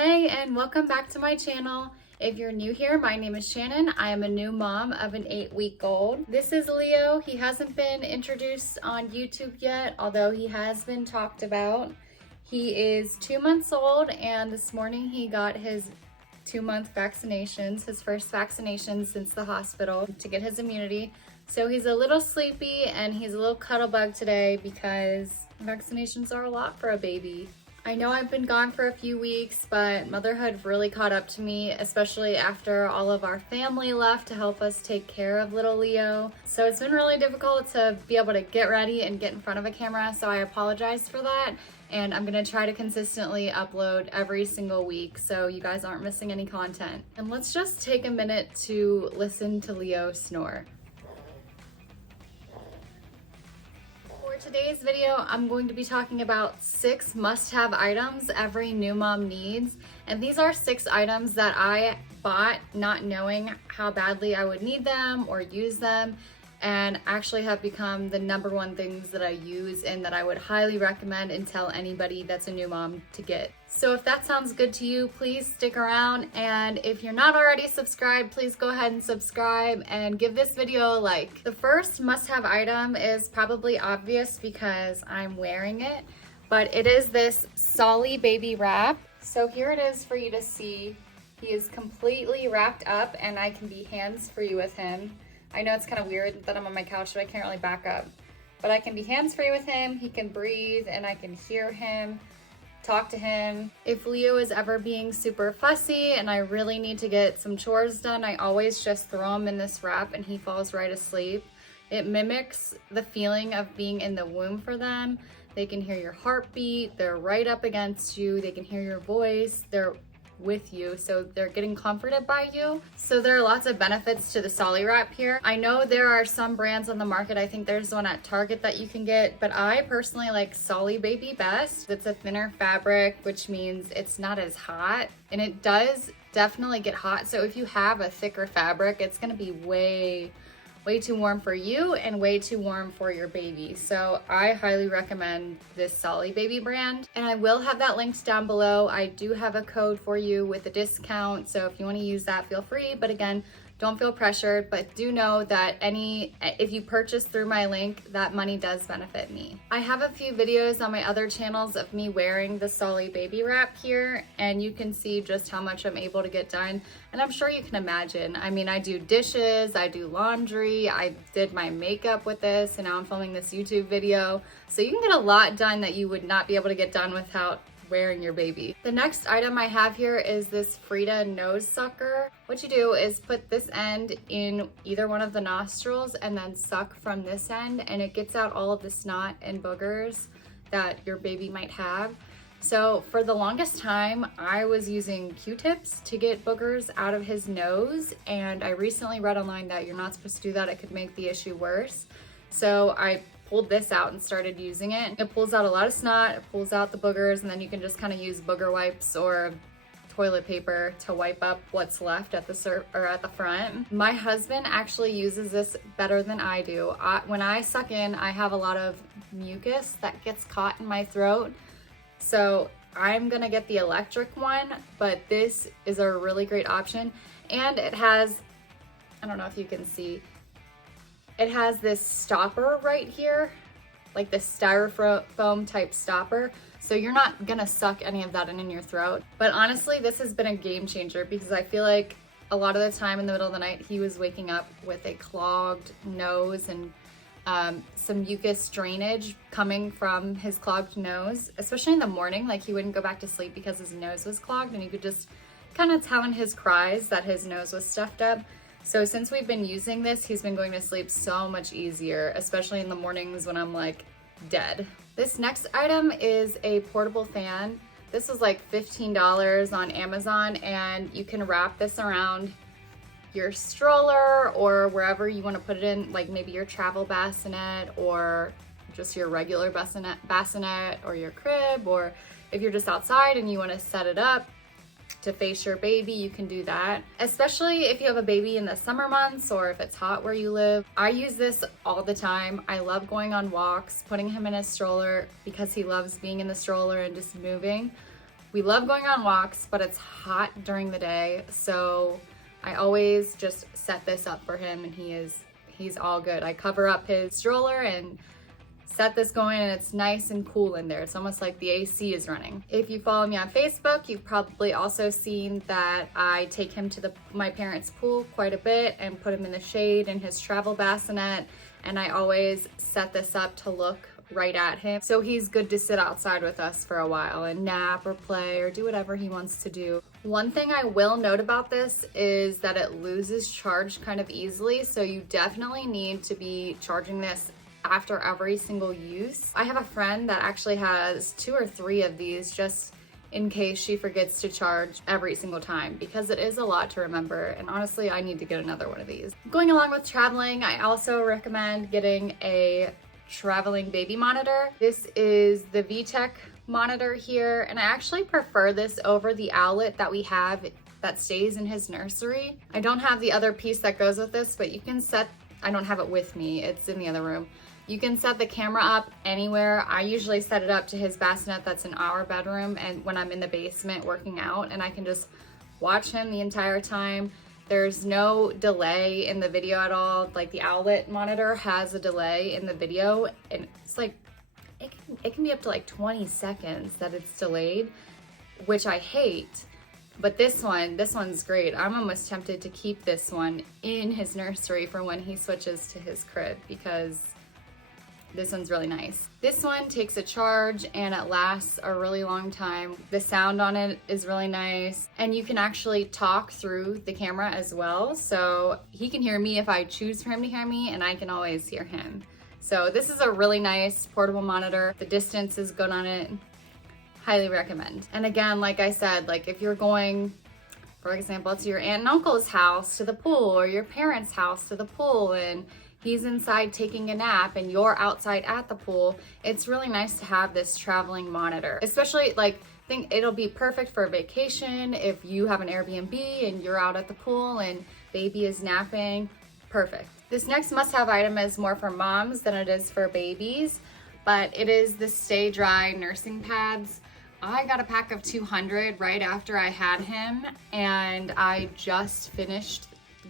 Hey, and welcome back to my channel. If you're new here, my name is Shannon. I am a new mom of an 8-week-old. This is Leo. He hasn't been introduced on YouTube yet, although he has been talked about. He is 2 months old, and this morning he got his 2-month vaccinations, his first vaccination since the hospital to get his immunity. So he's a little sleepy and he's a little cuddle bug today because vaccinations are a lot for a baby. I know I've been gone for a few weeks, but motherhood really caught up to me, especially after all of our family left to help us take care of little Leo. So it's been really difficult to be able to get ready and get in front of a camera, so I apologize for that. And I'm gonna try to consistently upload every single week so you guys aren't missing any content. And let's just take a minute to listen to Leo snore. For today's video, I'm going to be talking about 6 must-have items every new mom needs. And these are 6 items that I bought not knowing how badly I would need them or use them, and actually have become the #1 things that I use and that I would highly recommend and tell anybody that's a new mom to get. So if that sounds good to you, please stick around, and if you're not already subscribed, please go ahead and subscribe and give this video a like. The first must-have item is probably obvious because I'm wearing it, but it is this Solly baby wrap. So here it is for you to see. He is completely wrapped up and I can be hands-free with him. I know it's kind of weird that I'm on my couch, so I can't really back up. But I can be hands-free with him, he can breathe, and I can hear him, talk to him. If Leo is ever being super fussy and I really need to get some chores done, I always just throw him in this wrap and he falls right asleep. It mimics the feeling of being in the womb for them. They can hear your heartbeat, they're right up against you, they can hear your voice, they're with you, so they're getting comforted by you. So there are lots of benefits to the Solly wrap here. I know there are some brands on the market. I think there's one at Target that you can get, but I personally like Solly Baby best. It's a thinner fabric, which means it's not as hot, and it does definitely get hot. So if you have a thicker fabric, it's gonna be way too warm for you and way too warm for your baby. So I highly recommend this Solly Baby brand, and I will have that linked down below. I do have a code for you with a discount, so if you want to use that, feel free. But again, don't feel pressured, but do know that if you purchase through my link, that money does benefit me. I have a few videos on my other channels of me wearing the Solly baby wrap here, and you can see just how much I'm able to get done. And I'm sure you can imagine. I mean, I do dishes, I do laundry, I did my makeup with this, and now I'm filming this YouTube video. So you can get a lot done that you would not be able to get done without wearing your baby. The next item I have here is this Frida nose sucker. What you do is put this end in either one of the nostrils and then suck from this end, and it gets out all of the snot and boogers that your baby might have. So for the longest time, I was using Q-tips to get boogers out of his nose, and I recently read online that you're not supposed to do that. It could make the issue worse. So I pulled this out and started using it. It pulls out a lot of snot, it pulls out the boogers, and then you can just kind of use booger wipes or toilet paper to wipe up what's left at the front. My husband actually uses this better than I do. When I suck in, I have a lot of mucus that gets caught in my throat. So I'm gonna get the electric one, but this is a really great option. And it has, I don't know if you can see, it has this stopper right here, like the styrofoam type stopper. So you're not gonna suck any of that in your throat. But honestly, this has been a game changer because I feel like a lot of the time in the middle of the night, he was waking up with a clogged nose and some mucus drainage coming from his clogged nose, especially in the morning. Like he wouldn't go back to sleep because his nose was clogged, and you could just kind of tell in his cries that his nose was stuffed up. So since we've been using this, he's been going to sleep so much easier, especially in the mornings when I'm like dead. This next item is a portable fan. This was like $15 on Amazon, and you can wrap this around your stroller or wherever you want to put it in, like maybe your travel bassinet or just your regular bassinet or your crib, or if you're just outside and you want to set it up to face your baby, you can do that. Especially if you have a baby in the summer months or if it's hot where you live. I use this all the time. I love going on walks, putting him in a stroller because he loves being in the stroller and just moving. We love going on walks, but it's hot during the day, so I always just set this up for him, and he's all good. I cover up his stroller and set this going, and it's nice and cool in there. It's almost like the AC is running. If you follow me on Facebook, you've probably also seen that I take him to my parents' pool quite a bit and put him in the shade in his travel bassinet, and I always set this up to look right at him, so he's good to sit outside with us for a while and nap or play or do whatever he wants to do. One thing I will note about this is that it loses charge kind of easily, so you definitely need to be charging this after every single use. I have a friend that actually has 2 or 3 of these just in case she forgets to charge every single time, because it is a lot to remember, and honestly I need to get another one of these. Going along with traveling, I also recommend getting a traveling baby monitor. This is the VTech monitor here, and I actually prefer this over the Owlet that we have that stays in his nursery. I don't have the other piece that goes with this, but you can set, I don't have it with me, it's in the other room. You can set the camera up anywhere. I usually set it up to his bassinet that's in our bedroom, and when I'm in the basement working out, and I can just watch him the entire time. There's no delay in the video at all. Like the Owlet monitor has a delay in the video, and it's like, it can be up to like 20 seconds that it's delayed, which I hate. But this one's great. I'm almost tempted to keep this one in his nursery for when he switches to his crib, because this one's really nice. This one takes a charge and it lasts a really long time. The sound on it is really nice, and you can actually talk through the camera as well. So he can hear me if I choose for him to hear me, and I can always hear him. So this is a really nice portable monitor. The distance is good on it. Highly recommend. And again, like I said, like if you're going, for example, to your aunt and uncle's house to the pool, or your parents' house to the pool, and he's inside taking a nap and you're outside at the pool, it's really nice to have this traveling monitor. Especially, like, I think it'll be perfect for a vacation if you have an Airbnb and you're out at the pool and baby is napping. Perfect. This next must-have item is more for moms than it is for babies, but it is the Stay Dry nursing pads. I got a pack of 200 right after I had him, and I just finished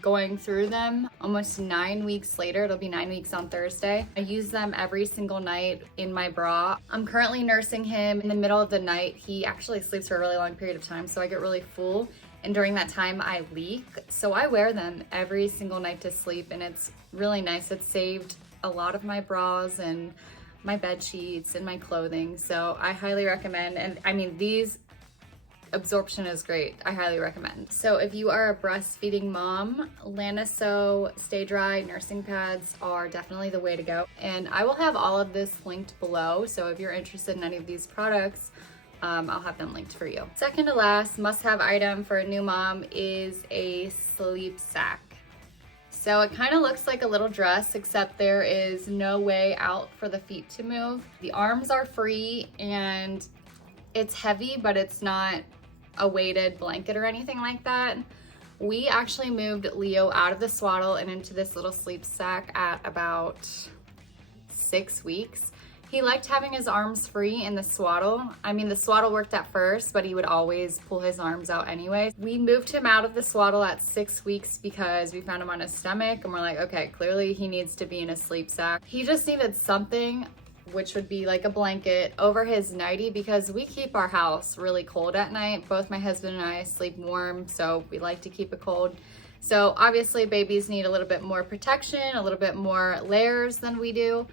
going through them almost 9 weeks later. It'll be 9 weeks on Thursday. I use them every single night in my bra. I'm currently nursing him in the middle of the night. He actually sleeps for a really long period of time, so I get really full, and during that time I leak. So I wear them every single night to sleep, and it's really nice. It's saved a lot of my bras and my bed sheets and my clothing, so I highly recommend. And I mean, these absorption is great. I highly recommend. So if you are a breastfeeding mom, Lanaso Stay Dry nursing pads are definitely the way to go. And I will have all of this linked below, so if you're interested in any of these products, I'll have them linked for you. Second to last must-have item for a new mom is a sleep sack. So it kind of looks like a little dress, except there is no way out for the feet to move. The arms are free, and it's heavy, but it's not a weighted blanket or anything like that. We actually moved Leo out of the swaddle and into this little sleep sack at about 6 weeks. He liked having his arms free in the swaddle. I mean, the swaddle worked at first, but he would always pull his arms out anyway. We moved him out of the swaddle at 6 weeks because we found him on his stomach, and we're like, okay, clearly he needs to be in a sleep sack. He just needed something, which would be like a blanket over his nightie, because we keep our house really cold at night. Both my husband and I sleep warm, so we like to keep it cold. So obviously babies need a little bit more protection, a little bit more layers than we do.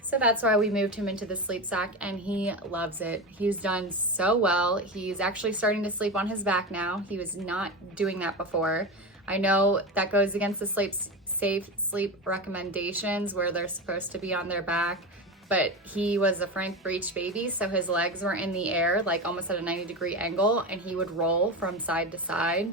So that's why we moved him into the sleep sack, and he loves it. He's done so well. He's actually starting to sleep on his back now. He was not doing that before. I know that goes against the safe sleep recommendations where they're supposed to be on their back, but he was a Frank breech baby, so his legs were in the air, like almost at a 90-degree angle, and he would roll from side to side.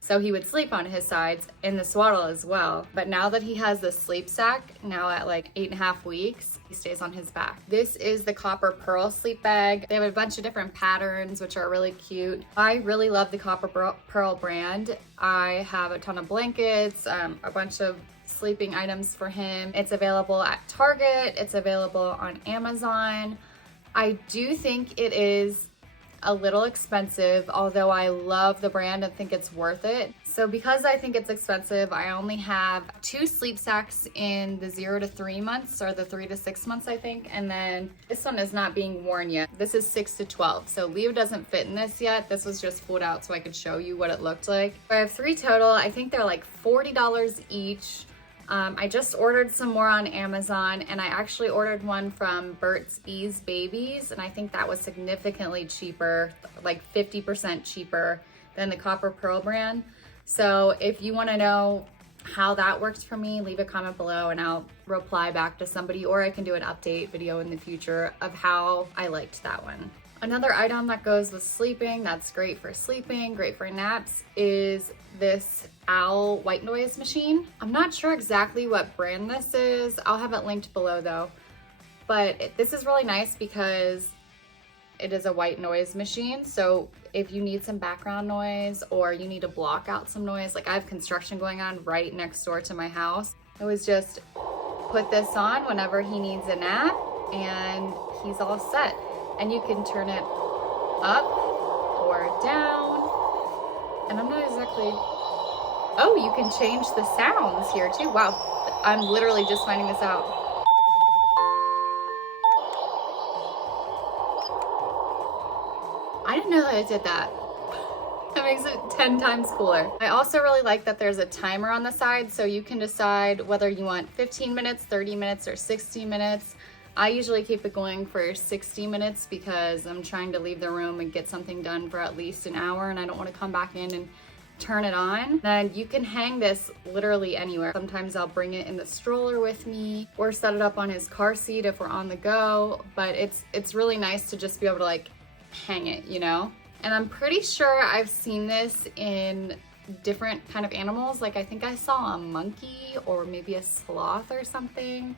So he would sleep on his sides in the swaddle as well. But now that he has the sleep sack, now at like 8.5 weeks, he stays on his back. This is the Copper Pearl sleep bag. They have a bunch of different patterns, which are really cute. I really love the Copper Pearl brand. I have a ton of blankets, a bunch of sleeping items for him. It's available at Target. It's available on Amazon. I do think it is a little expensive, although I love the brand and think it's worth it. So because I think it's expensive, I only have 2 sleep sacks in the 0 to 3 months, or the 3 to 6 months, I think. And then this one is not being worn yet. This is 6 to 12. So Leo doesn't fit in this yet. This was just pulled out so I could show you what it looked like. I have 3 total. I think they're like $40 each. I just ordered some more on Amazon, and I actually ordered one from Burt's Bees Babies, and I think that was significantly cheaper, like 50% cheaper than the Copper Pearl brand. So if you want to know how that works for me, leave a comment below and I'll reply back to somebody, or I can do an update video in the future of how I liked that one. Another item that goes with sleeping, that's great for sleeping, great for naps, is this Owl white noise machine. I'm not sure exactly what brand this is. I'll have it linked below though. But this is really nice because it is a white noise machine. So if you need some background noise or you need to block out some noise, like I have construction going on right next door to my house, I was just put this on whenever he needs a nap and he's all set. And you can turn it up or down. And I'm not exactly, oh, you can change the sounds here too. Wow, I'm literally just finding this out. I didn't know that it did that. That makes it 10 times cooler. I also really like that there's a timer on the side, so you can decide whether you want 15 minutes, 30 minutes, or 60 minutes. I usually keep it going for 60 minutes because I'm trying to leave the room and get something done for at least an hour, and I don't want to come back in and turn it on. Then you can hang this literally anywhere. Sometimes I'll bring it in the stroller with me or set it up on his car seat if we're on the go, but it's really nice to just be able to like hang it, you know? And I'm pretty sure I've seen this in different kind of animals. Like I think I saw a monkey or maybe a sloth or something.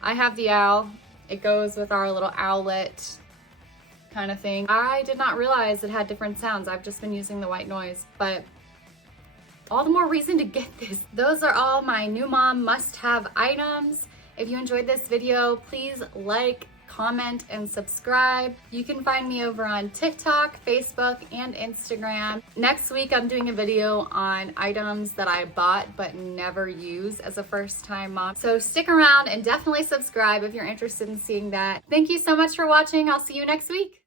I have the owl. It goes with our little owlet kind of thing. I did not realize it had different sounds. I've just been using the white noise, but all the more reason to get this. Those are all my new mom must-have items. If you enjoyed this video, please like, comment, and subscribe. You can find me over on TikTok, Facebook, and Instagram. Next week, I'm doing a video on items that I bought but never use as a first-time mom. So stick around and definitely subscribe if you're interested in seeing that. Thank you so much for watching. I'll see you next week.